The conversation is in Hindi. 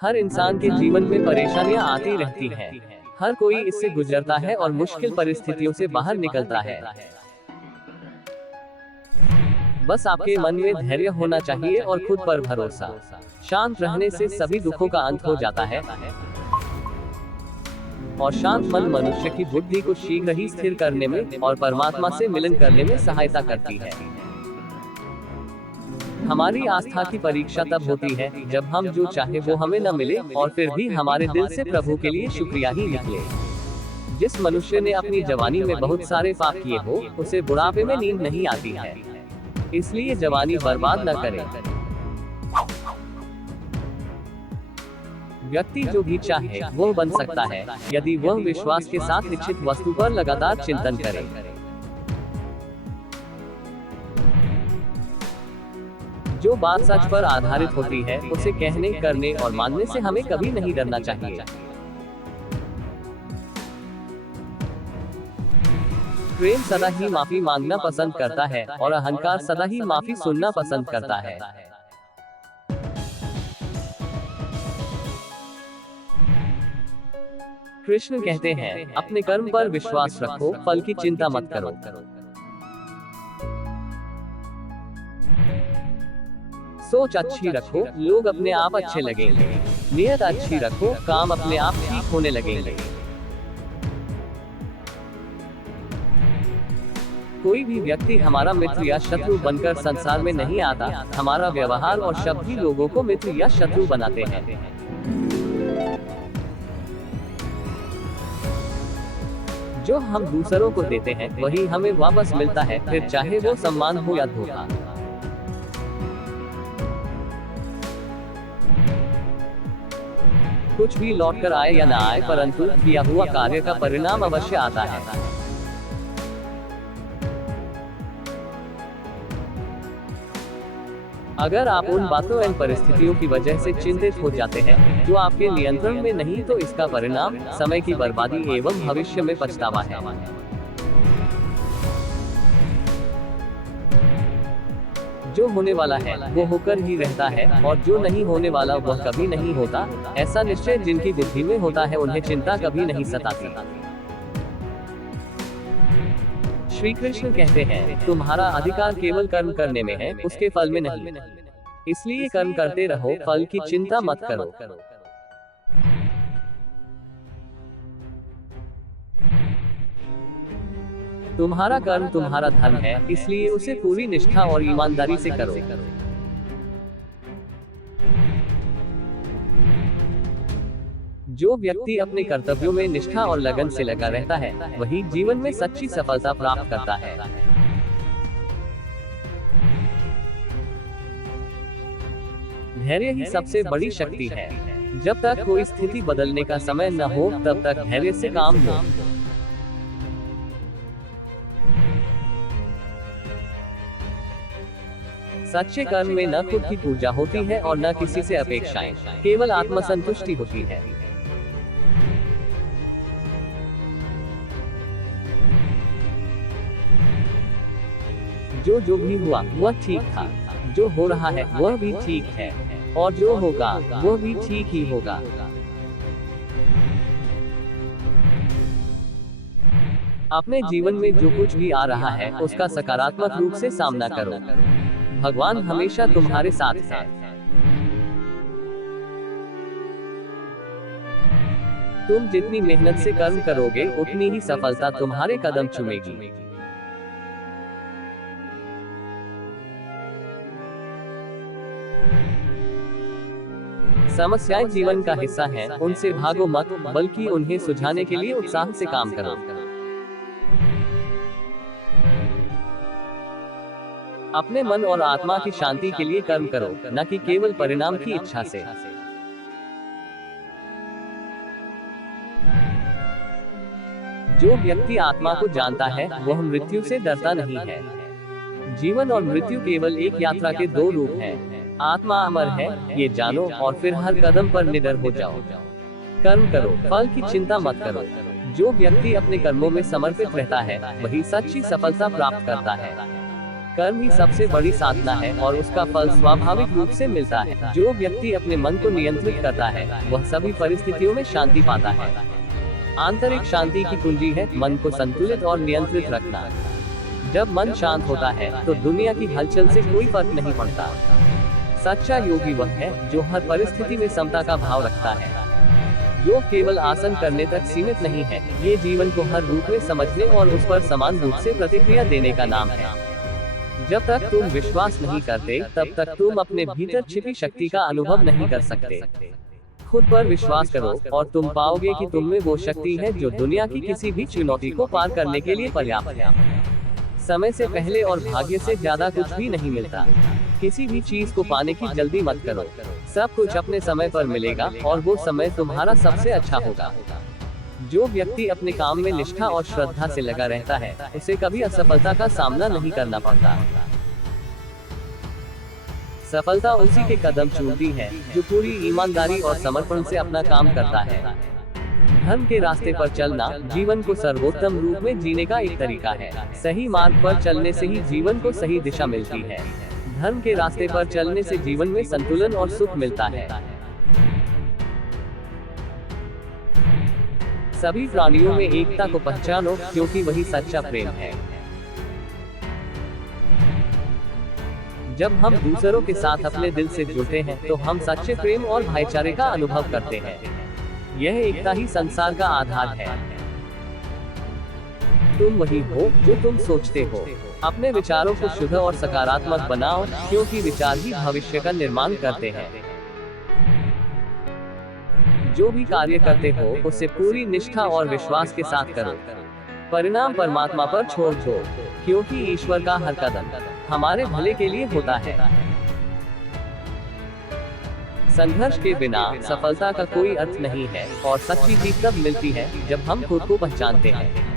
हर इंसान के जीवन में परेशानियां आती रहती हैं। हर कोई इससे गुजरता है और मुश्किल परिस्थितियों से बाहर निकलता है। बस आपके मन में धैर्य होना चाहिए और खुद पर भरोसा। शांत रहने से सभी दुखों का अंत हो जाता है और शांत मन मनुष्य की बुद्धि को शीघ्र ही स्थिर करने में और परमात्मा से मिलन करने में सहायता करती है। हमारी आस्था की परीक्षा तब होती है जब हम जो चाहे वो हमें न मिले और फिर भी हमारे दिल से प्रभु के लिए शुक्रिया ही निकले। जिस मनुष्य ने अपनी जवानी में बहुत सारे पाप किए हो, उसे बुढ़ापे में नींद नहीं आती है। इसलिए जवानी बर्बाद न करें। व्यक्ति जो भी चाहे वो बन सकता है, यदि वह विश्वास के साथ इच्छित वस्तु पर लगातार चिंतन करे। जो बात सच पर आधारित होती है, उसे कहने, करने और मानने से हमें कभी नहीं डरना चाहिए। प्रेम सदा ही माफी मांगना पसंद करता है और अहंकार सदा ही माफी सुनना पसंद करता है। कृष्ण कहते हैं, अपने कर्म पर विश्वास रखो, फल की चिंता मत करो। सोच अच्छी रखो, लोग अपने आप अच्छे लगेंगे। नियत अच्छी रखो, काम अपने आप ठीक होने लगेंगे। कोई भी व्यक्ति हमारा मित्र या शत्रु बनकर संसार में नहीं आता। हमारा व्यवहार और शब्द ही लोगों को मित्र या शत्रु बनाते हैं। जो हम दूसरों को देते हैं वही हमें वापस मिलता है, फिर चाहे वो सम्मान हो या धोखा। कुछ भी लौट कर आए या न आए, परंतु किया हुआ कार्य का परिणाम अवश्य आता है। अगर आप उन बातों एवं परिस्थितियों की वजह से चिंतित हो जाते हैं जो आपके नियंत्रण में नहीं, तो इसका परिणाम समय की बर्बादी एवं भविष्य में पछतावा है। जो होने वाला है वो होकर ही रहता है और जो नहीं होने वाला वह कभी नहीं होता। ऐसा निश्चय जिनकी बुद्धि में होता है, उन्हें चिंता कभी नहीं सताती। श्री कृष्ण कहते हैं, तुम्हारा अधिकार केवल कर्म करने में है, उसके फल में नहीं। इसलिए कर्म करते रहो, फल की चिंता मत करो। तुम्हारा कर्म तुम्हारा धर्म है, इसलिए उसे पूरी निष्ठा और ईमानदारी से करो। जो व्यक्ति अपने कर्तव्यों में निष्ठा और लगन से लगा रहता है, वही जीवन में सच्ची सफलता प्राप्त करता है। धैर्य ही सबसे बड़ी शक्ति है। जब तक कोई स्थिति बदलने का समय न हो, तब तक धैर्य से काम लो। सच्चे कर्म में न खुद की पूजा होती है और न किसी से अपेक्षाएं, केवल आत्मसंतुष्टि होती है। जो भी हुआ वह ठीक था, जो हो रहा है वह भी ठीक है और जो होगा वह भी ठीक ही होगा। अपने जीवन में जो कुछ भी आ रहा है उसका सकारात्मक रूप से सामना करो। भगवान हमेशा तुम्हारे साथ है। तुम जितनी मेहनत से कर्म करोगे, उतनी ही सफलता तुम्हारे कदम चूमेगी। समस्याएं जीवन का हिस्सा हैं, उनसे भागो मत, बल्कि उन्हें सुलझाने के लिए उत्साह से काम करो। अपने मन और आत्मा की शांति के लिए कर्म करो, न कि केवल परिणाम की इच्छा से। जो व्यक्ति आत्मा को जानता है वह मृत्यु से डरता नहीं है। जीवन और मृत्यु केवल एक यात्रा के दो रूप हैं। आत्मा अमर है, ये जानो, और फिर हर कदम पर निडर हो जाओ। कर्म करो, फल की चिंता मत करो। जो व्यक्ति अपने कर्मों में समर्पित रहता है वही सच्ची सफलता प्राप्त करता है। कर्म ही सबसे बड़ी साधना है और उसका फल स्वाभाविक रूप से मिलता है। जो व्यक्ति अपने मन को नियंत्रित करता है वह सभी परिस्थितियों में शांति पाता है। आंतरिक शांति की कुंजी है मन को संतुलित और नियंत्रित रखना। जब मन शांत होता है तो दुनिया की हलचल से कोई फर्क नहीं पड़ता। सच्चा योगी वह है जो हर परिस्थिति में समता का भाव रखता है। योग केवल आसन करने तक सीमित नहीं है, ये जीवन को हर रूप में समझने और उस पर समान रूप से प्रतिक्रिया देने का नाम है। जब तक तुम विश्वास नहीं करते तब तक तुम अपने भीतर छिपी शक्ति का अनुभव नहीं कर सकते। खुद पर विश्वास करो और तुम पाओगे कि तुम में वो शक्ति है जो दुनिया की किसी भी चुनौती को पार करने के लिए पर्याप्त है। समय से पहले और भाग्य से ज्यादा कुछ भी नहीं मिलता। किसी भी चीज को पाने की जल्दी मत करो, सब कुछ अपने समय पर मिलेगा और वो समय तुम्हारा सबसे अच्छा होगा। जो व्यक्ति अपने काम में निष्ठा और श्रद्धा से लगा रहता है उसे कभी असफलता का सामना नहीं करना पड़ता। सफलता उसी के कदम चूमती है जो पूरी ईमानदारी और समर्पण से अपना काम करता है। धर्म के रास्ते पर चलना जीवन को सर्वोत्तम रूप में जीने का एक तरीका है। सही मार्ग पर चलने से ही जीवन को सही दिशा मिलती है। धर्म के रास्ते पर चलने से जीवन में संतुलन और सुख मिलता है। सभी प्राणियों में एकता को पहचानो क्योंकि वही सच्चा प्रेम है। जब हम दूसरों के साथ अपने दिल से जुड़ते हैं तो हम सच्चे प्रेम और भाईचारे का अनुभव करते हैं। यह एकता ही संसार का आधार है। तुम वही हो जो तुम सोचते हो। अपने विचारों को शुद्ध और सकारात्मक बनाओ क्योंकि विचार ही भविष्य का निर्माण करते हैं। जो भी कार्य करते हो उसे पूरी निष्ठा और विश्वास के साथ करो। परिणाम परमात्मा पर छोड़ दो क्योंकि ईश्वर का हर कदम हमारे भले के लिए होता है। संघर्ष के बिना सफलता का कोई अर्थ नहीं है और सच्ची जीत तब मिलती है जब हम खुद को पहचानते हैं।